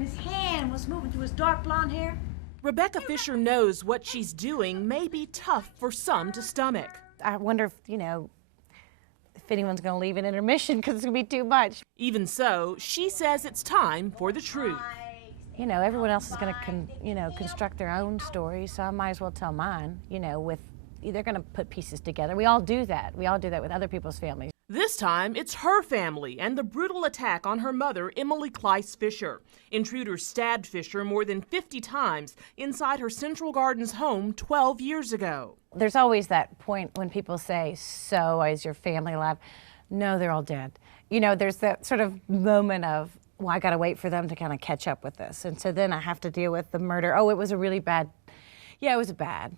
and his hand was moving through his dark blonde hair. Rebecca Fisher knows what she's doing may be tough for some to stomach. I wonder if, if anyone's going to leave an intermission because it's going to be too much. Even so, she says it's time for the truth. Everyone else is going to, construct their own story, so I might as well tell mine, they're going to put pieces together. We all do that. We all do that with other people's families. This time, it's her family and the brutal attack on her mother, Emily Klyce Fisher. Intruders stabbed Fisher more than 50 times inside her Central Gardens home 12 years ago. There's always that point when people say, so is your family alive? No, they're all dead. There's that sort of moment of, well, I got to wait for them to kind of catch up with this. And so then I have to deal with the murder. Oh, it was a really bad. Yeah, it was bad.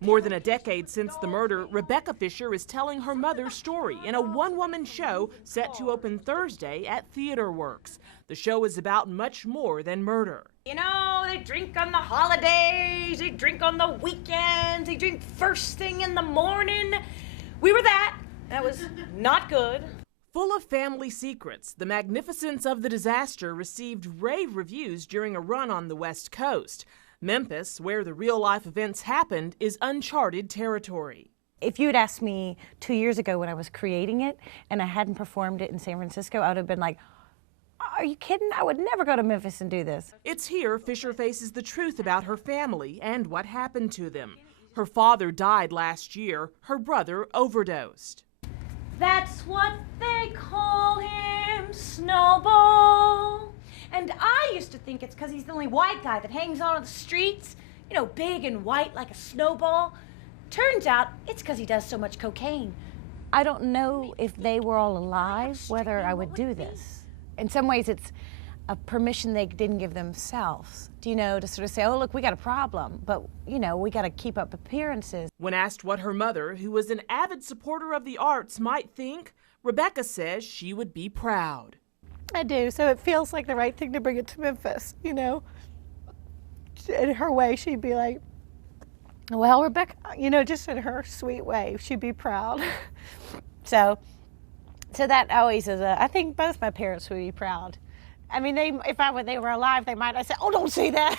More than a decade since the murder, Rebecca Fisher is telling her mother's story in a one-woman show set to open Thursday at Theater Works. The show is about much more than murder. They drink on the holidays, they drink on the weekends, they drink first thing in the morning. We were that. That was not good. Full of family secrets, The Magnificence of the Disaster received rave reviews during a run on the West Coast. Memphis, where the real-life events happened, is uncharted territory. If you had asked me 2 years ago when I was creating it and I hadn't performed it in San Francisco, I would have been like, are you kidding? I would never go to Memphis and do this. It's here Fisher faces the truth about her family and what happened to them. Her father died last year. Her brother overdosed. That's what they call him, Snowball. And I used to think it's because he's the only white guy that hangs out on the streets, big and white like a snowball. Turns out it's because he does so much cocaine. I don't know if they were all alive, whether I would do this. In some ways, it's a permission they didn't give themselves, to sort of say, oh, look, we got a problem, but, we got to keep up appearances. When asked what her mother, who was an avid supporter of the arts, might think, Rebecca says she would be proud. I do, so it feels like the right thing to bring it to Memphis, In her way, she'd be like, well, Rebecca, just in her sweet way, she'd be proud. So that always is I think both my parents would be proud. I mean, if they were alive, they might have said, oh, don't say that.